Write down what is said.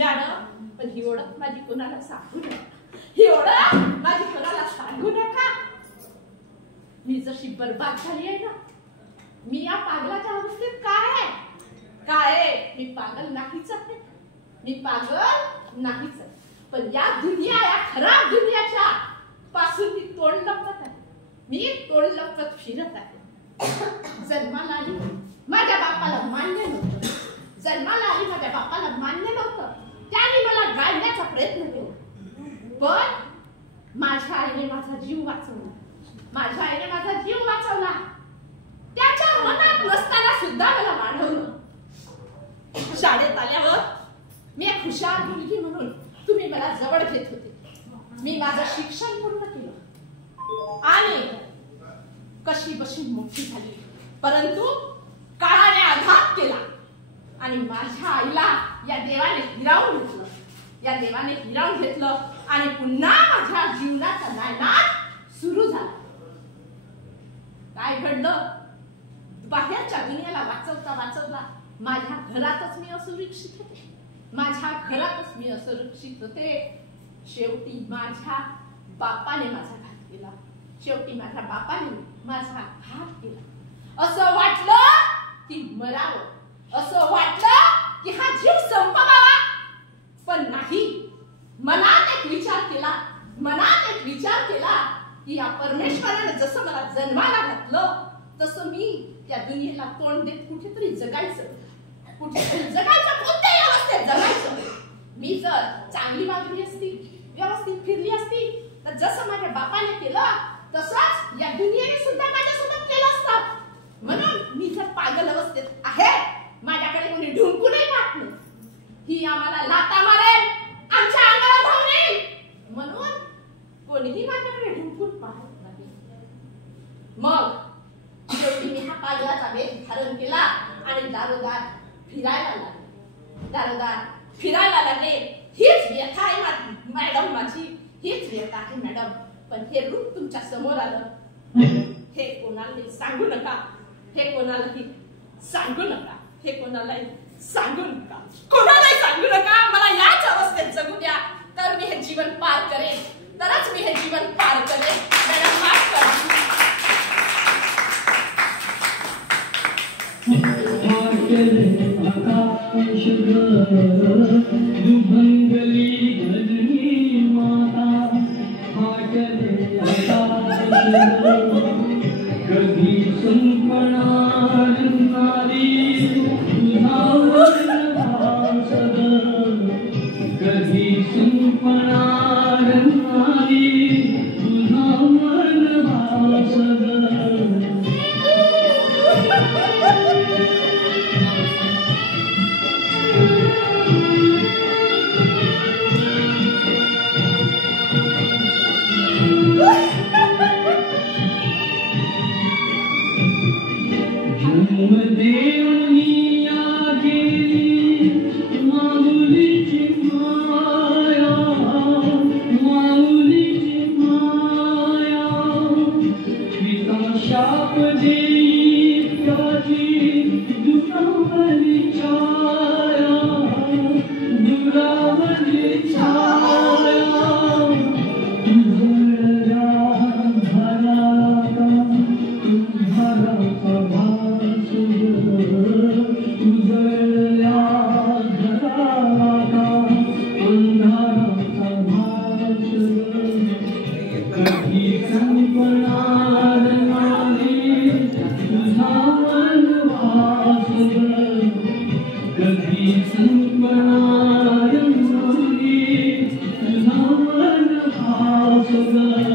Madam, पण ही ओळख माझी कोणाला सांगू नका, ही ओळख माझी कोणाला सांगू नका. मी जशी बर्बाद झाली आहे ना, मी या पागलाच्या अवस्थेत काय मी पागल नाहीच आहे, मी पागल नाहीच आहे. पण या खराब दुनियाच्या पासून मी तोंड लपवत आहे, मी तोंड लपवत फिरत आहे. जन्माला आली माझ्या बापाला मान्य नव्हतं, जन्माला आली माझ्या बापाला मान्य नव्हतं, त्याने मला गाळण्याचा प्रयत्न केला. पण माझ्या आईने माझा जीव वाचवला, माझ्या आईने माझा जीव वाचवला. त्याच्या मनात नसताना सुद्धा मला वाढवलं. शाळेत आल्यावर मी एक हुशार मुलगी म्हणून तुम्ही मला जवळ घेत होते. मी माझं शिक्षण पूर्ण केलं आणि कशी बशी मोठी झाली. परंतु काळाने आघात केला आणि माझ्या आईला या देवाने हिरावून घेतलं, या देवाने हिरावून घेतलं आणि पुन्हा माझ्या जीवनाचा नायनाट सुरू झाला. काय घडलं? बाहेरच्या दुनियेला वाचवता वाचवता माझ्या घरातच मी असुरक्षित होते, माझ्या घरातच मी असुरक्षित होते. शेवटी माझ्या बापाने माझा घात केला, शेवटी माझ्या बापाने माझा घात केला. असं वाटलं की मरावं, असं वाटलं की हा जीव संपवावा. पण नाही, मनात एक विचार केला की या परमेश्वराने जसं मला जन्माला घातलं तसं मी या दुनियेला तोंड देत कुठेतरी जगायचं, कोणत्याही अवस्थेत जगायचं. मी जर चांगली वागली असती, व्यवस्थित फिरली असती, तर जसं माझ्या बापाने केलं तसंच या दुनियेने सुद्धा माझ्यासोबत केलं असतं. म्हणून मी जर पागल अवस्थेत आहे, माझ्याकडे कोणी ढुंकूनही पाहत नाही, ही आम्हाला लाथा मारेल, आमच्या अंगावर धावून येईल, म्हणून कोणीही माझ्याकडे ढुंकून पाहत नाही. मग शेवटी मी हा पागलाचा वेश धारण केला आणि दारोदार फिरायला लागले. हीच व्यथा आहे मॅडम, माझी हीच व्यथा आहे मॅडम. पण हे रूप तुमच्या समोर आलं, हे कोणालाही सांगू नका, हे कोणालाही सांगू नका, हे कोणालाही सांगू नका, कोणालाही सांगू नका. मला याच अवस्थेत जगू द्या, तर मी हे जीवन पार करेन, तरच मी हे जीवन पार करेन. मॅडम माफ करा. Thank you.